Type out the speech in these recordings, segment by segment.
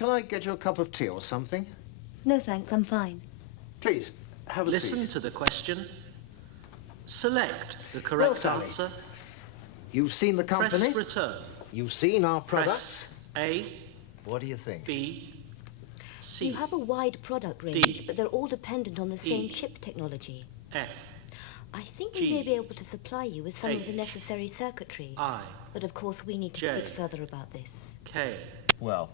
Can I get you a cup of tea or something? No, thanks, I'm fine. Please, have a seat. Listen to the question. Select the correct Sally, answer. You've seen the company? Press return. You've seen our products? Press A, What do you think? B, C, You have a wide product range, D, but they're all dependent on the same E, chip technology. F, I think G, we may be able to supply you with some of the H, necessary circuitry. I, But of course we need to J, speak further about this. K, Well,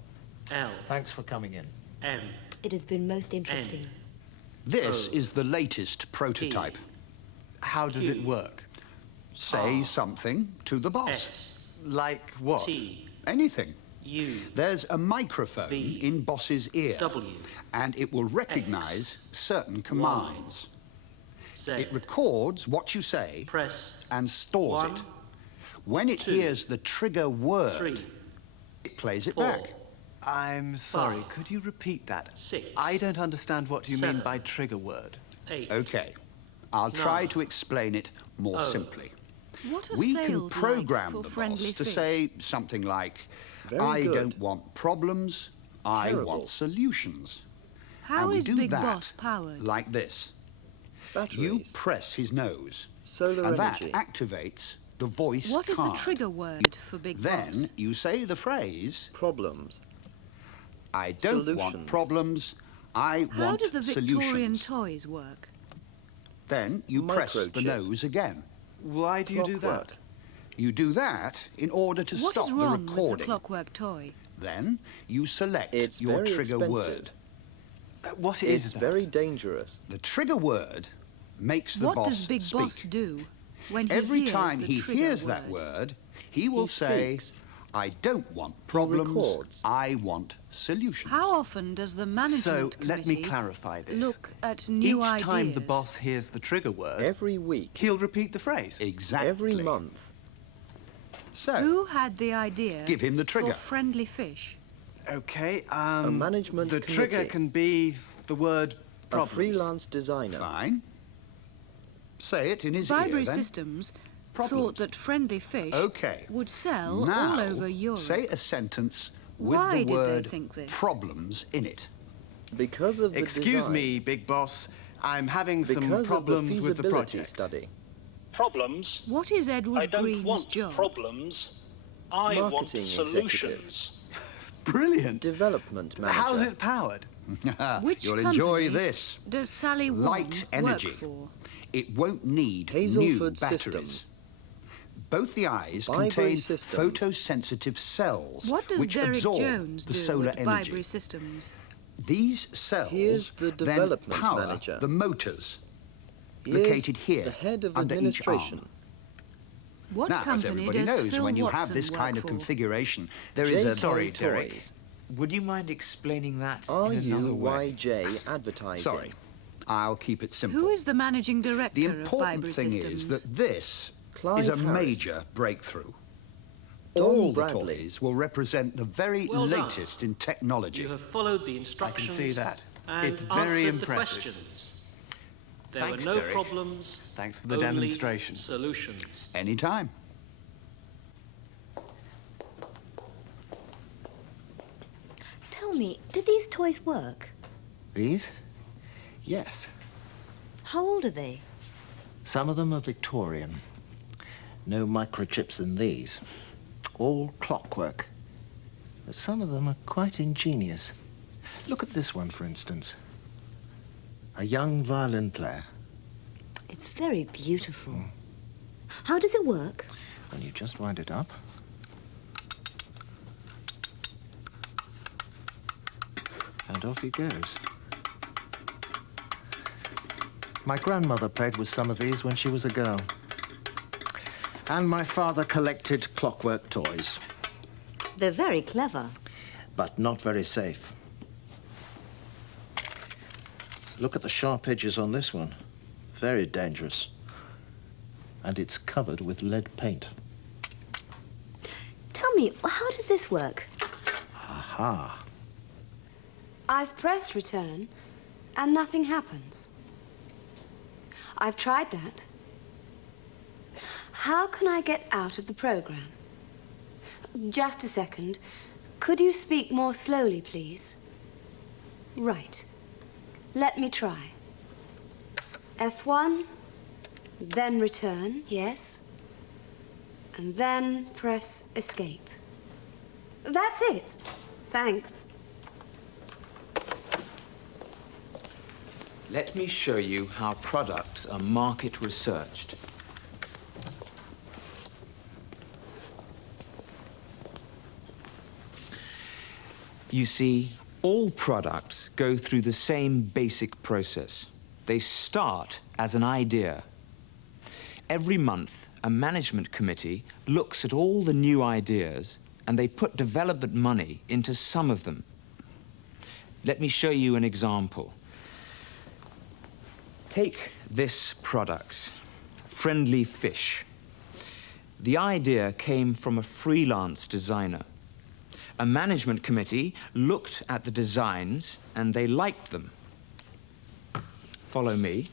L, thanks for coming in. M. It has been most interesting. This O, is the latest prototype. How does it work? Say R, something to the boss. S, Like what? T, Anything. U, There's a microphone V, in boss's ear, W, and it will recognize certain commands. Z. It records what you say Press and stores 1, it. When it 2, hears the trigger word, 3, it plays it 4, back. I'm sorry, 5, could you repeat that? 6, I don't understand what you 7, mean by trigger word. 8, Okay, I'll try 9, to explain it more O. simply. What are We can sales program like for the boss friendly to fish? say something like, Very I good. don't want problems, I Terrible. want solutions. How and we is do Big that Boss powered? like this. Batteries. You press his nose, Solar and that energy. activates the voice What is the card. trigger word for Big Then Boss? you say the phrase, Problems. I don't want Solutions. problems, I How want do the Victorian solutions. toys work? Then you press the Microchip. nose again. Why do you do that? Clockwork. You do that in order to What stop is the wrong with the recording. clockwork toy? Then you select It's your very trigger expensive. word. What is It's that? very dangerous. The trigger word makes the What boss does Big speak. Boss do when he Every hears time the he trigger hears word? that word, he will He say, speaks. I don't want problems, records. I want solutions. How often does the management So, let me committee clarify this. look at new Each ideas? time the boss hears the trigger word, Every week. he'll repeat the phrase. Exactly. Every month. So, Who had the idea Give him the trigger. for friendly fish? Okay, management the trigger committee. can be the word A problems. freelance designer. fine. Say it in his Vibrary ear then. Systems Problems. thought that friendly fish Okay. would sell Now, all over Europe. say a sentence with Why the did they word think this? problems in it. Because of the Excuse design. me, Big Boss. I'm having some Because problems of the with the feasibility project. study. Problems. What is Edward I don't Green's want job? problems. I want Marketing solutions. Brilliant. Development manager. How's it powered? Which You'll company enjoy this. does Sally Light Wong energy. work for? It won't need new Hazelford batteries. Systems. Both the eyes Vibrary contain Systems. photosensitive cells What does which Derek absorb Jones the do solar at energy. Vibrary Systems? These cells Here's the then development power manager. the motors Here's located here the head of under each arm. administration. What Now, as company everybody does knows, Phil when you Watson have this work kind of for? configuration, there JK is a... Sorry, Toys. Derek. Would you mind explaining that in another way? RUYJ advertising. Sorry, I'll keep it simple. Who is the managing director The of important Vibrary thing Systems? is that this Clive is a Harris. major breakthrough. Don All Bradley. the toys will represent the very Well done. latest in technology. You have followed the instructions. see that. And It's very answered impressive. the questions. There Thanks, were no Derek. problems. Thanks for the only demonstration. Solutions. Anytime. Tell me, do these toys work? These? Yes. How old are they? Some of them are Victorian. No microchips in these. All clockwork. But some of them are quite ingenious. Look at this one, for instance. A young violin player. It's very beautiful. How does it work? And you just wind it up. And off he goes. My grandmother played with some of these when she was a girl. And my father collected clockwork toys, They're very clever. but not very safe. Look at the sharp edges on this one. Very dangerous. And it's covered with lead paint. Tell me, how does this work? Aha. I've pressed return, and nothing happens. I've tried that. How can I get out of the program? Just a second. Could you speak more slowly, please? Right. Let me try. F1, then return, yes. And then press escape. That's it. Thanks. Let me show you how products are market researched. You see, all products go through the same basic process. They start as an idea. Every month, a management committee looks at all the new ideas and they put development money into some of them. Let me show you an example. Take this product, Friendly Fish. The idea came from a freelance designer. A management committee looked at the designs and they liked them. Follow me.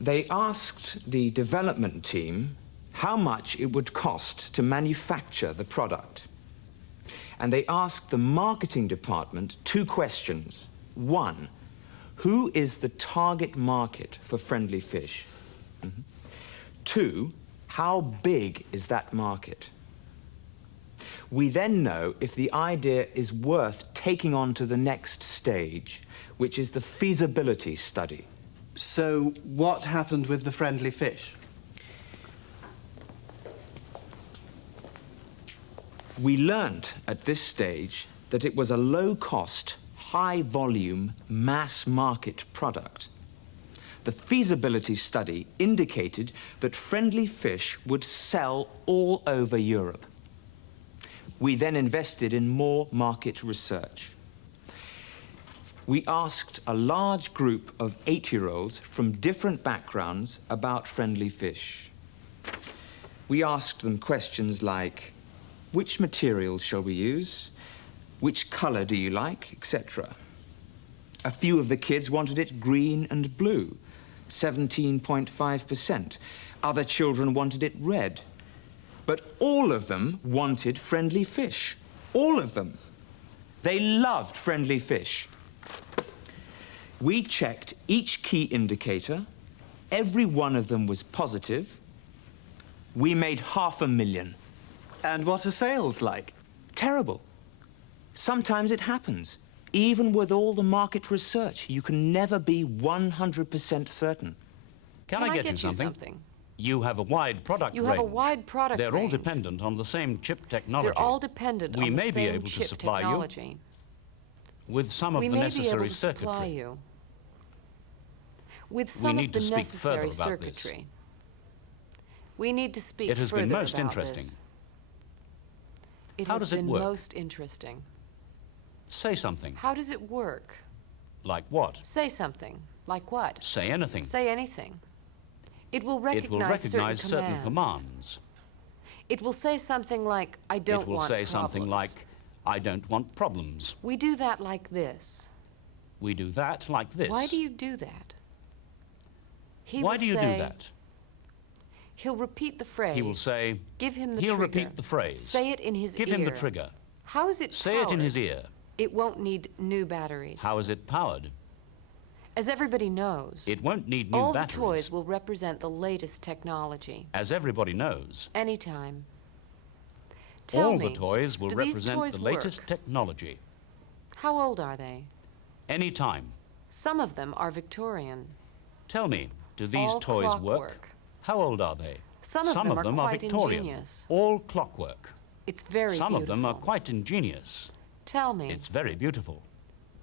They asked the development team how much it would cost to manufacture the product. And they asked the marketing department 2 questions. 1, who is the target market for Friendly Fish? 2, how big is that market? We then know if the idea is worth taking on to the next stage, which is the feasibility study. So, what happened with the Friendly Fish? We learnt at this stage that it was a low-cost, high-volume, mass-market product. The feasibility study indicated that Friendly Fish would sell all over Europe. We then invested in more market research. We asked a large group of 8-year-olds from different backgrounds about Friendly Fish. We asked them questions like, which materials shall we use? Which color do you like, etc. A few of the kids wanted it green and blue, 17.5%. Other children wanted it red. But all of them wanted Friendly Fish. All of them. They loved Friendly Fish. We checked each key indicator. Every one of them was positive. We made 500,000. And what are sales like? Terrible. Sometimes it happens. Even with all the market research, you can never be 100% certain. Can I get you something? You have a wide product range. You have a wide product range. They're all dependent on the same chip technology. They're all dependent on the same chip technology. We may be able to supply you with some of the necessary circuitry. With some of the necessary circuitry. We need to speak further about this. It has been most interesting. It has been most interesting. Say something. How does it work? Like what? Say something. Like what? Say anything. Say anything. It will recognize certain commands. It will say something like, I don't want problems. It will say something like, I don't want problems. We do that like this. We do that like this. Why do you do that? Why do you do that? He'll repeat the phrase. He will say, give him the trigger. He'll repeat the phrase. Say it in his ear. Give him the trigger. How is it powered? Say it in his ear. It won't need new batteries. How is it powered? As everybody knows, it won't need new all batteries. All the toys will represent the latest technology. As everybody knows. Anytime. Tell me, all the toys will represent the latest technology. How old are they? Anytime. Some of them are Victorian. Tell me, do these toys work? How old are they? Some of them are Victorian. Ingenious. All clockwork. It's very beautiful. Some of them are quite ingenious. Tell me. It's very beautiful.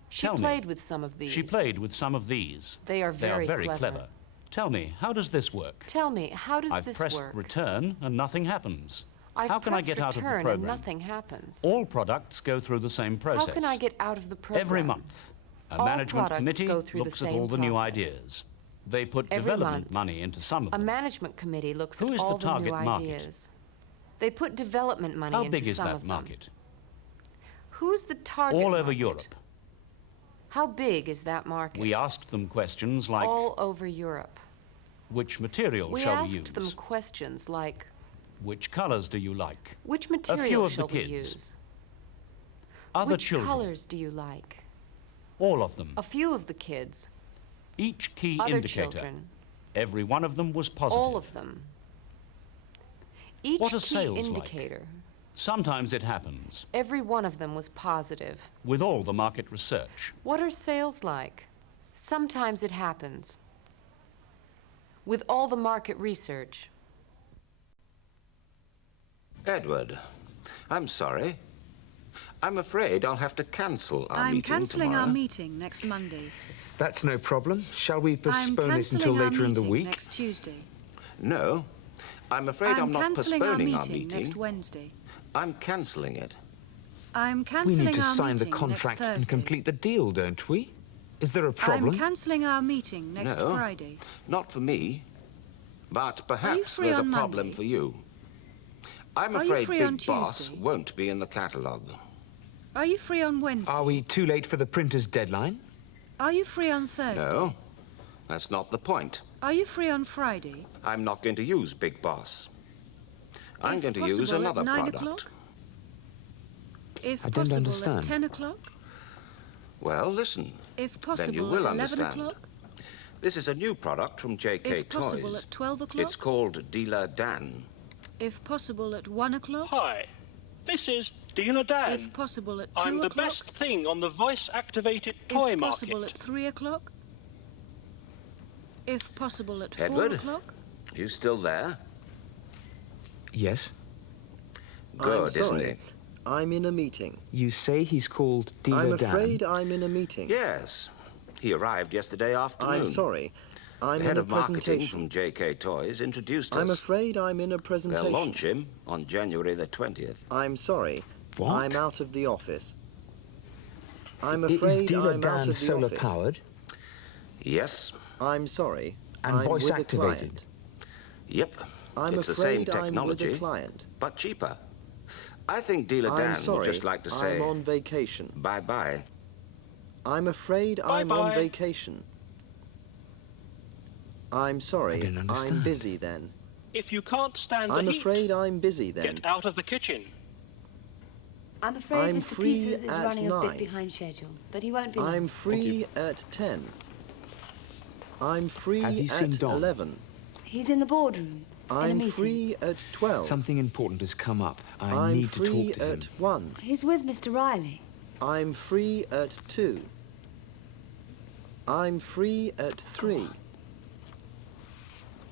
She played with some of these. She played with some of these. They are very clever. Tell me, how does this work? Tell me, how does this work? I've pressed return and nothing happens. How can I get out of the program? And nothing happens. All products go through the same process. How can I get out of the program? Every month, a management committee looks at all the new ideas. They put development money into some of them. A management committee looks at all the new ideas. They put development money into some of them. How big is that market? Who's the target market? All over Europe. How big is that market? We asked them questions like... All over Europe. Which material shall we use? We asked them questions like... Which colors do you like? Which A few material of the shall we kids. use? Other Which children. colors do you like? All of them. A few of the kids. Each key Other indicator. children. Every one of them was positive. All of them. Each What are key sales like? indicator. Sometimes it happens. Every one of them was positive. With all the market research. What are sales like? Sometimes it happens. With all the market research. Edward, I'm sorry. I'm afraid I'll have to cancel our I'm meeting cancelling tomorrow. our meeting next Monday. That's no problem. Shall we I'm postpone it until cancelling our later in the meeting week? next Tuesday. No, I'm afraid I'm not cancelling postponing our our meeting meeting. next Wednesday. I'm cancelling it. I'm We cancelling need to our sign the meeting contract next and Thursday. complete the deal, don't we? Is there a problem? I'm cancelling our meeting next No, Friday. not for me. But perhaps free there's a on problem Monday? for you. I'm Are you afraid free Big on Boss Tuesday? won't be in the catalogue. Are you free on Wednesday? Are we too late for the printer's deadline? Are you free on Thursday? No, that's not the point. Are you free on Friday? I'm not going to use Big Boss. I'm If going to possible, use another at 9 product. o'clock? If I don't possible, understand. at 10 o'clock? Well, listen. If Then you possible, will at 11 understand. o'clock? This is a new product from JK If possible, Toys. at 12 o'clock? It's called Dealer Dan. If possible, at 1 o'clock? Hi, this is Dealer Dan. If possible, at 2 I'm the o'clock? best thing on the voice-activated toy If market. possible, at 3 o'clock? If possible, at 4 Edward? o'clock? You still there? Yes. Good, I'm isn't sorry. it? I'm in a meeting. You say he's called Dealer I'm Dan? afraid I'm in a meeting. Yes. He arrived yesterday afternoon. I'm sorry. I'm The head in a of marketing presentation. from JK Toys introduced us. I'm afraid I'm in a They'll presentation. launch him on January the 20th. I'm sorry. What? I'm out of the office. I'm Is afraid Dealer I'm out Dan of the solar office. powered? Yes. I'm sorry. And I'm voice with a activated? client. Yep. I'm it's the same afraid I'm with technology, a client. but cheaper. I think Dealer I'm Dan sorry. would just like to say I'm on vacation. bye-bye. I'm afraid I'm on Bye-bye. vacation. I'm sorry. don't I'm understand. busy then. If you can't stand the I'm heat, afraid I'm busy then. get out of the kitchen. I'm afraid I'm Mr. free Peters is at running a 9. bit behind schedule, but he won't be long. I'm free at 10. I'm free Have you seen at Don? 11. He's in the boardroom, in a I'm meeting. free at 12. Something important has come up. I I'm need to free talk to him. at 1. He's with Mr. Riley. I'm free at 2. I'm free at 3.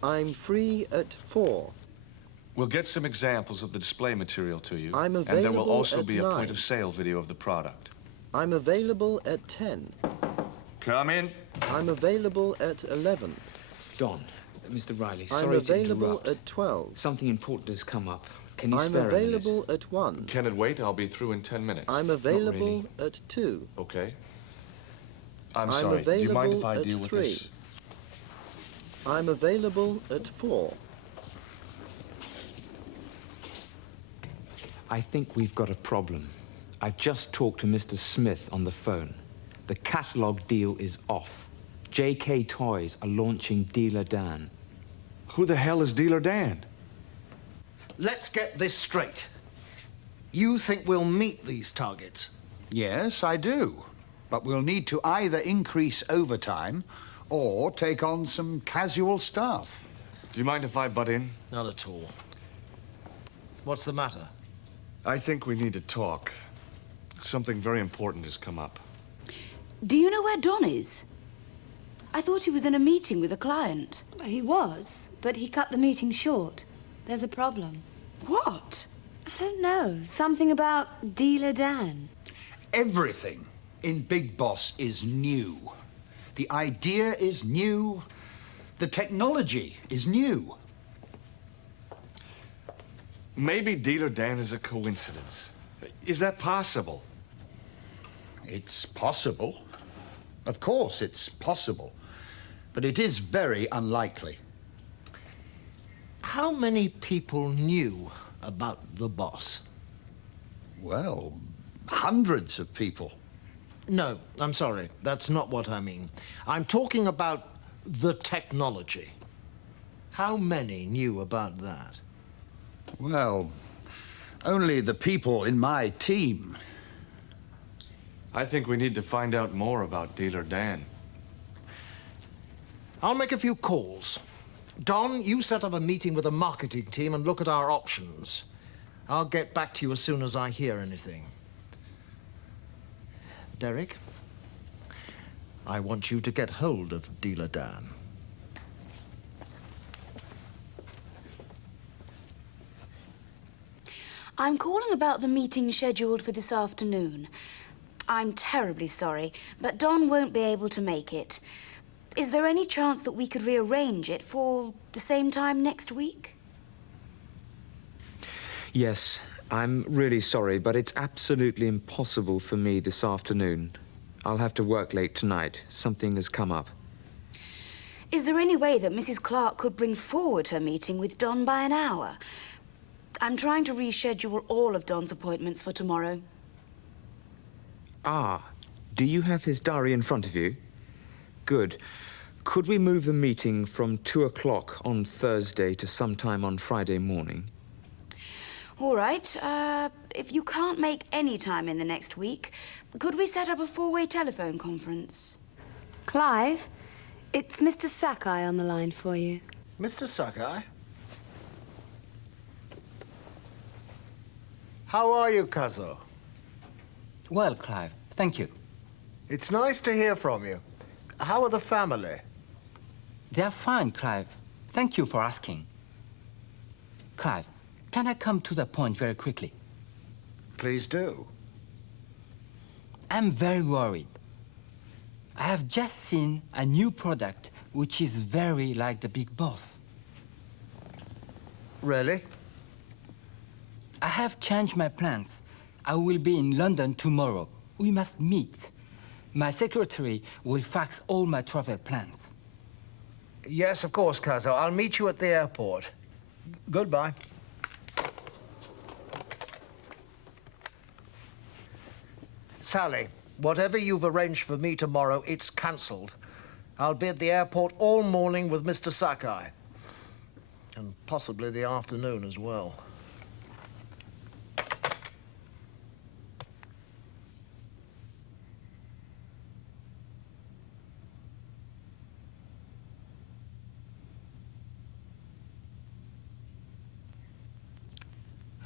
I'm free at 4. We'll get some examples of the display material to you. I'm and there will available also at be a 9. point of sale video of the product. I'm available at 10. Come in. I'm available at 11. Don, Mr. Riley, I'm sorry to available interrupt. at 12. Something important has come up. Can you I'm spare available at 1. Can it wait? I'll be through in 10 minutes. I'm available at 2. Okay. I'm I'm sorry. Do you mind if available I at deal with 3. this? I'm available at 4. I think we've got a problem. I've just talked to Mr. Smith on the phone. The catalogue deal is off. JK Toys are launching Dealer Dan. Who the hell is Dealer Dan? Let's get this straight. You think we'll meet these targets? Yes, I do. But we'll need to either increase overtime or take on some casual staff. Do you mind if I butt in? Not at all. What's the matter? I think we need to talk. Something very important has come up. Do you know where Don is? I thought he was in a meeting with a client. He was, but he cut the meeting short. There's a problem. What? I don't know. Something about Dealer Dan. Everything in Big Boss is new. The idea is new. The technology is new. Maybe Dealer Dan is a coincidence. Is that possible? It's possible. Of course, it's possible. But it is very unlikely. How many people knew about the boss? Well, hundreds of people. No, I'm sorry. That's not what I mean. I'm talking about the technology. How many knew about that? Well, only the people in my team. I think we need to find out more about Dealer Dan. I'll make a few calls. Don, you set up a meeting with the marketing team and look at our options. I'll get back to you as soon as I hear anything. Derek, I want you to get hold of Dealer Dan. I'm calling about the meeting scheduled for this afternoon. I'm terribly sorry, but Don won't be able to make it. Is there any chance that we could rearrange it for the same time next week? Yes, I'm really sorry, but it's absolutely impossible for me this afternoon. I'll have to work late tonight. Something has come up. Is there any way that Mrs. Clark could bring forward her meeting with Don by an hour? I'm trying to reschedule all of Don's appointments for tomorrow. Ah, do you have his diary in front of you? Good. Could we move the meeting from 2 o'clock on Thursday to sometime on Friday morning? All right. If you can't make any time in the next week, could we set up a four-way telephone conference? Clive, it's Mr. Sakai on the line for you. Mr. Sakai? How are you, Kazo? Well, Clive, thank you. It's nice to hear from you. How are the family? They are fine, Clive. Thank you for asking. Clive, can I come to the point very quickly? Please do. I'm very worried. I have just seen a new product which is very like the Big Boss. Really? I have changed my plans. I will be in London tomorrow. We must meet. My secretary will fax all my travel plans. Yes, of course, Kazo. I'll meet you at the airport. Goodbye. Sally, whatever you've arranged for me tomorrow, it's cancelled. I'll be at the airport all morning with Mr. Sakai. And possibly the afternoon as well.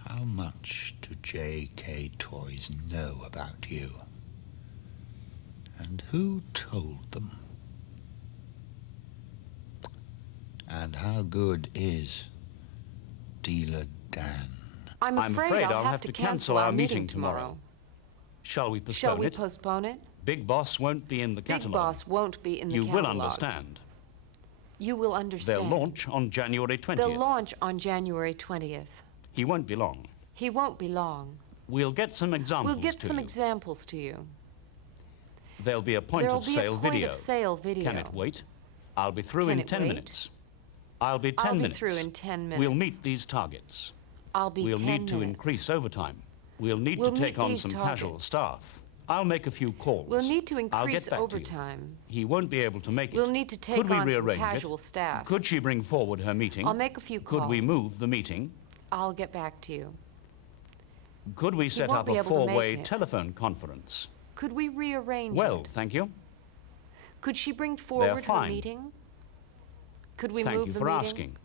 How much do J.K. Toys know about you? And who told them? And how good is Dealer Dan? I'm afraid I'll have to cancel our meeting tomorrow. Shall we postpone it? Shall we postpone it? Big Boss won't be in the catalogue. Big Boss won't be in the catalogue. You will understand. You will understand. They'll launch on January 20th. They'll launch on January 20th. He won't be long. He won't be long. We'll get some examples We'll get some examples to you. There'll be a point-of-sale video. Can it wait? I'll be through in 10 minutes. I'll be 10 minutes. I'll be through in 10 minutes. We'll meet these targets. I'll be 10 minutes. We'll need to increase overtime. We'll need to take on some casual staff. I'll make a few calls. We'll need to increase overtime. He won't be able to make it. We'll need to take on some casual staff. Could she bring forward her meeting? I'll make a few calls. Could we move the meeting? I'll get back to you. Could we set up a four-way telephone conference? Could we rearrange it? Well, thank you. Could she bring forward her meeting? Could we move the meeting? Thank you for asking.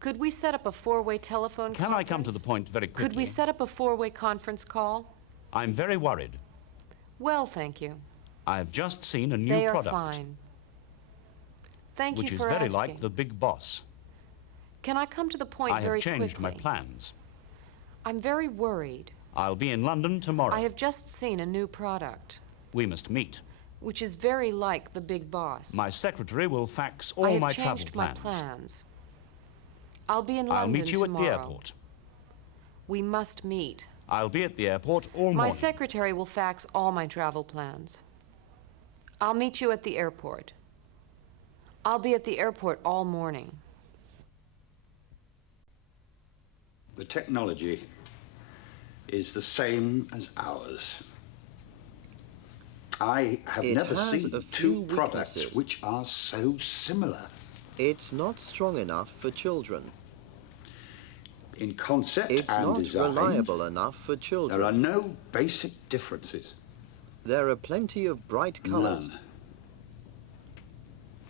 Could we set up a four-way telephone conference? Can I come to the point very quickly? Could we set up a four-way conference call? I'm very worried. Well, thank you. I've just seen a new product. They are fine. Thank you for asking. Which is very like the Big Boss. Can I come to the point very quickly? I have changed my plans. I'm very worried. I'll be in London tomorrow. I have just seen a new product. We must meet. Which is very like the Big Boss. My secretary will fax all my travel plans. I have changed my plans. I'll be in London tomorrow. I'll meet you at the airport. We must meet. I'll be at the airport all morning. My secretary will fax all my travel plans. I'll meet you at the airport. I'll be at the airport all morning. The technology is the same as ours. I have never seen two products which are so similar. It's not strong enough for children. In concept It's and not design, reliable enough for children. there are no basic differences. There are plenty of bright colours. None.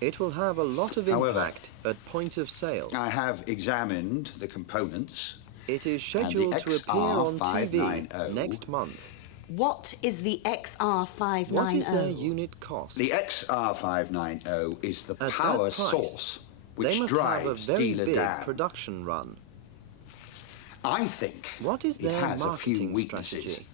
It will have a lot of However, impact at point of sale. I have examined the components. It is scheduled to appear on TV XR590 next month. What is the XR590? What is their unit cost? The XR590 is the At power that price, source they which must have a drives very dealer big down. production run. I think What is it their has a few marketing weaknesses. strategy?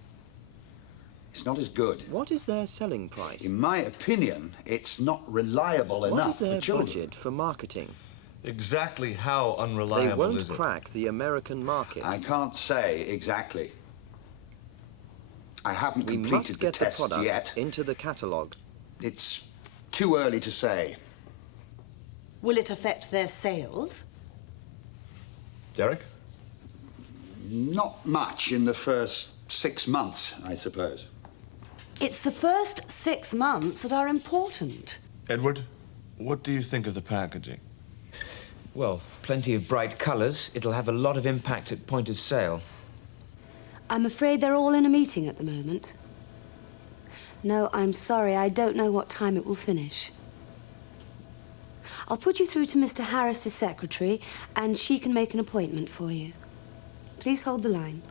It's not as good. What is their selling price? In my opinion, it's not reliable What enough is their for children. budget for marketing? Exactly how They unreliable won't is it? crack the American market. I can't say exactly. I haven't We completed must get the the tests product yet. into the catalogue. It's too early to say. Will it affect their sales? Derek? Not much in the first 6 months, I suppose. It's the first 6 months that are important. Edward, what do you think of the packaging? Well, plenty of bright colours. It'll have a lot of impact at point of sale. I'm afraid they're all in a meeting at the moment. No, I'm sorry, I don't know what time it will finish. I'll put you through to Mr. Harris's secretary, and she can make an appointment for you. Please hold the line.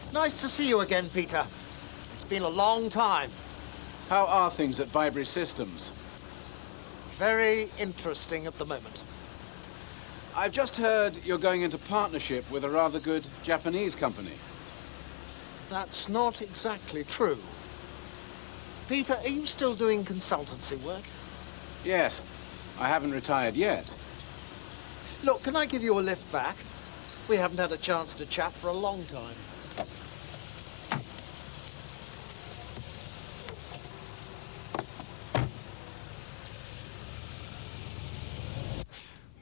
It's nice to see you again, Peter. It's been a long time. How are things at Bibury Systems? Very interesting at the moment. I've just heard you're going into partnership with a rather good Japanese company. That's not exactly true. Peter, are you still doing consultancy work? Yes, I haven't retired yet. Look, can I give you a lift back? We haven't had a chance to chat for a long time.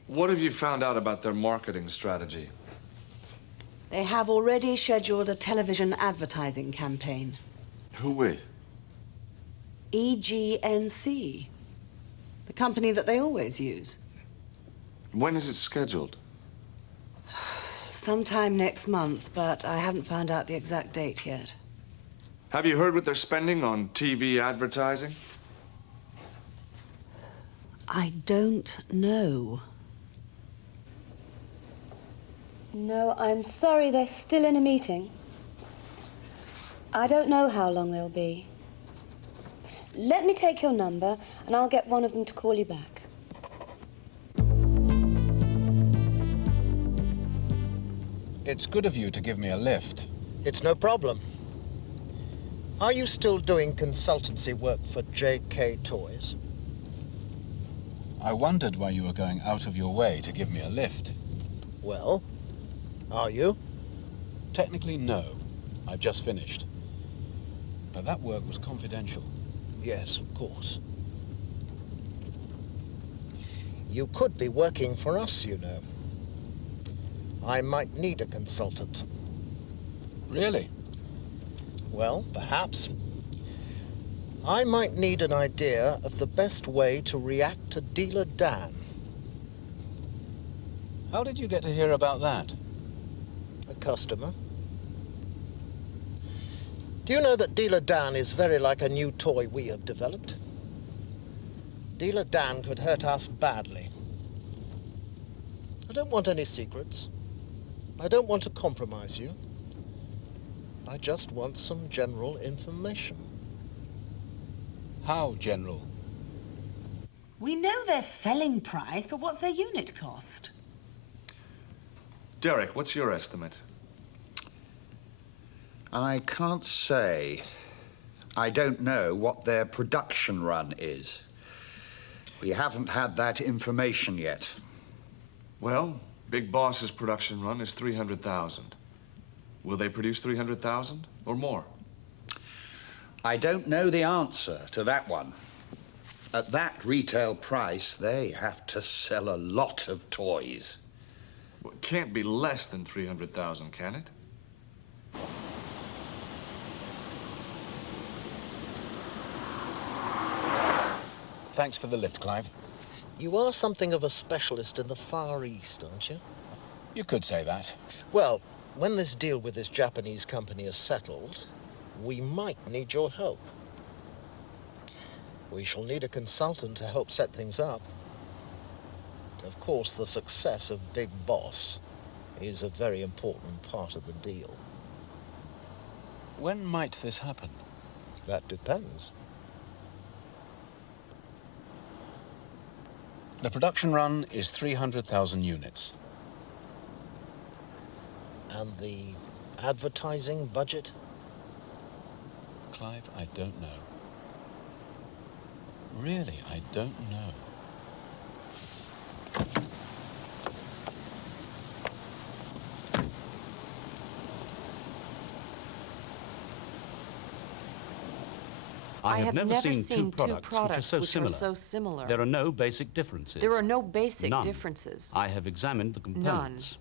What have you found out about their marketing strategy? They have already scheduled a television advertising campaign. Who with? EGNC, the company that they always use. When is it scheduled? Sometime next month, but I haven't found out the exact date yet. Have you heard what they're spending on TV advertising? I don't know. No, I'm sorry, they're still in a meeting. I don't know how long they'll be. Let me take your number, and I'll get one of them to call you back. It's good of you to give me a lift. It's no problem. Are you still doing consultancy work for JK Toys? I wondered why you were going out of your way to give me a lift. Well, are you? Technically, no. I've just finished. But that work was confidential. Yes, of course. You could be working for us, you know. I might need a consultant. Really? Well, perhaps. I might need an idea of the best way to react to Dealer Dan. How did you get to hear about that? A customer. Do you know that Dealer Dan is very like a new toy we have developed? Dealer Dan could hurt us badly. I don't want any secrets. I don't want to compromise you. I just want some general information. How general? We know their selling price, but what's their unit cost? Derek, what's your estimate? I can't say. I don't know what their production run is. We haven't had that information yet. Well, Big Boss's production run is 300,000. Will they produce 300,000 or more? I don't know the answer to that one. At that retail price, they have to sell a lot of toys. Well, it can't be less than 300,000, can it? Thanks for the lift, Clive. You are something of a specialist in the Far East, aren't you? You could say that. Well, when this deal with this Japanese company is settled, we might need your help. We shall need a consultant to help set things up. Of course, the success of Big Boss is a very important part of the deal. When might this happen? That depends. The production run is 300,000 units. And the advertising budget? Clive, I don't know. Really, I don't know. I have never seen two products which are so similar. There are no basic differences. There are no basic None. differences. I have examined the components. None.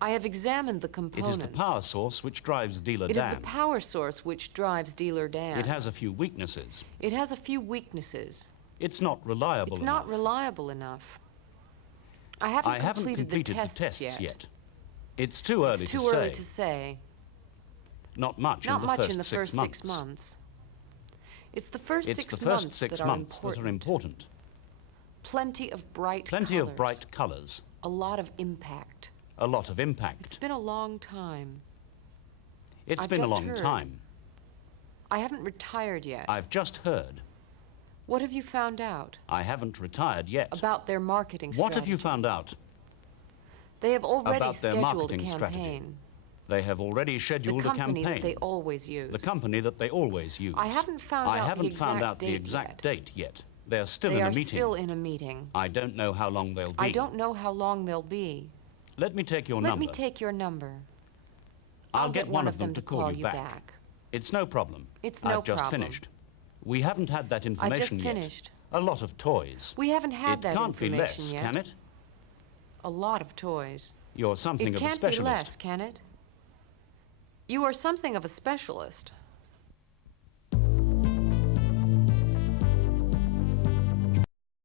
I have examined the components. It is the power source which drives Dealer Dan. It is the power source which drives Dealer Dan. It has a few weaknesses. It has a few weaknesses. It's not reliable enough. It's not reliable enough. I haven't completed the tests yet. It's too early to say. It's too early to say. Not much in the first 6 months. It's the first it's 6 the months, first 6 months that are important. Plenty of bright Plenty of bright colors. A lot of impact. A lot of impact. It's been a long time. It's been a long time. I haven't retired yet. I've just heard. What have you found out? I haven't retired yet. About their marketing strategy. What have you found out? They have already about their scheduled marketing a campaign. Strategy. They have already scheduled a campaign. The company that they always use. The company that they always use. I haven't found out the exact date yet. They're still in a meeting. They are still in a meeting. I don't know how long they'll be. I don't know how long they'll be. Let me take your number. Let me take your number. I'll get one of them to call you back. It's no problem. It's no problem. I've just finished. We haven't had that information yet. I've just finished. A lot of toys. We haven't had that information yet. It can't be less, can it? A lot of toys. You're something of a specialist. It can't be less, can it? You are something of a specialist.